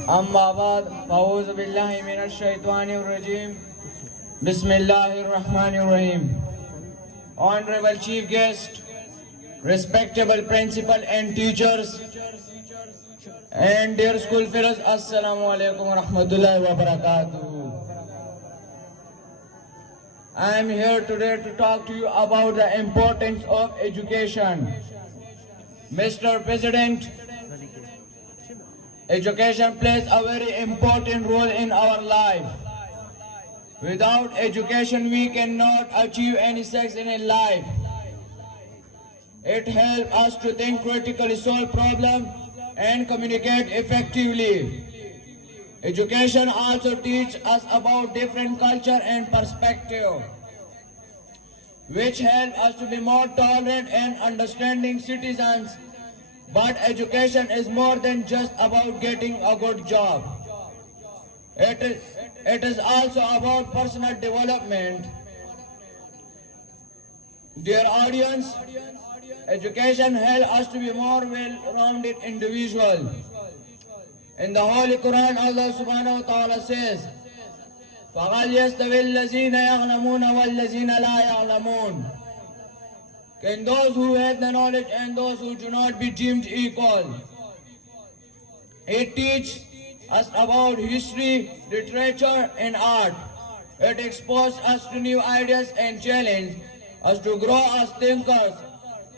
أما بعد فأعوذ بالله من الشيطان الرجيم بسم الله الرحمن الرحيم. Honorable Chief Guest, respectable principal and teachers, and dear school fellows, Assalamu alaikum wa rahmatullahi wa barakatuh. I am here today to talk to you about the importance of education. Mr. President, education plays a very important role in our life. Without education, we cannot achieve any success in life. It helps us to think critically, solve problems, and communicate effectively. Education also teaches us about different culture and perspective, which help us to be more tolerant and understanding citizens. But education is more than just about getting a good job. It is also about personal development. Dear audience, education helps us to be more well-rounded individual. In the Holy Quran, Allah subhanahu wa ta'ala says, فَقَالْ يَسْتَوِي الَّذِينَ يَعْلَمُونَ وَالَّذِينَ لَا يَعْلَمُونَ. Can those who have the knowledge and those who do not be deemed equal? It teaches us about history, literature, and art. It exposes us to new ideas and challenges us to grow as thinkers.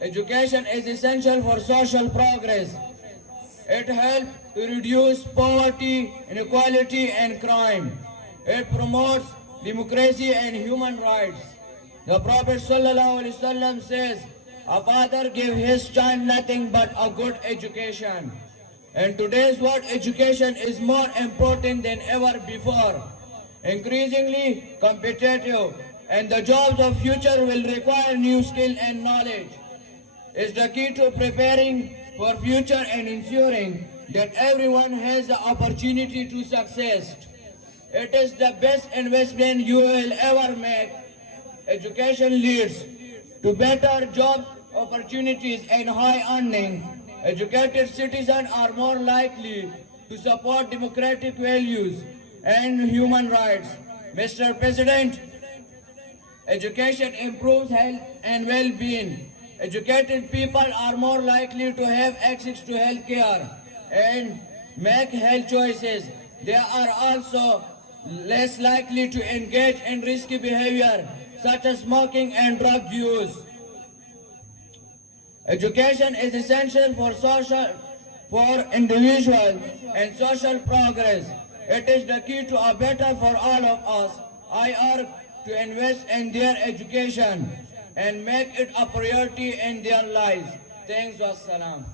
Education is essential for social progress. It helps to reduce poverty, inequality, and crime. It promotes democracy and human rights. The Prophet ﷺ says, a father gives his child nothing but a good education. In today's world, education is more important than ever before. Increasingly competitive, and the jobs of future will require new skill and knowledge. It's the key to preparing for future and ensuring that everyone has the opportunity to success. It is the best investment you will ever make. Education leads to better job opportunities and high earning. Educated citizens are more likely to support democratic values and human rights. Mr. President, education improves health and well-being. Educated people are more likely to have access to health care and make health choices. They are also less likely to engage in risky behavior such as smoking and drug use. Education is essential for individual and social progress. It is the key to a better for all of us. I urge to invest in their education and make it a priority in their lives. Thanks, wassalam.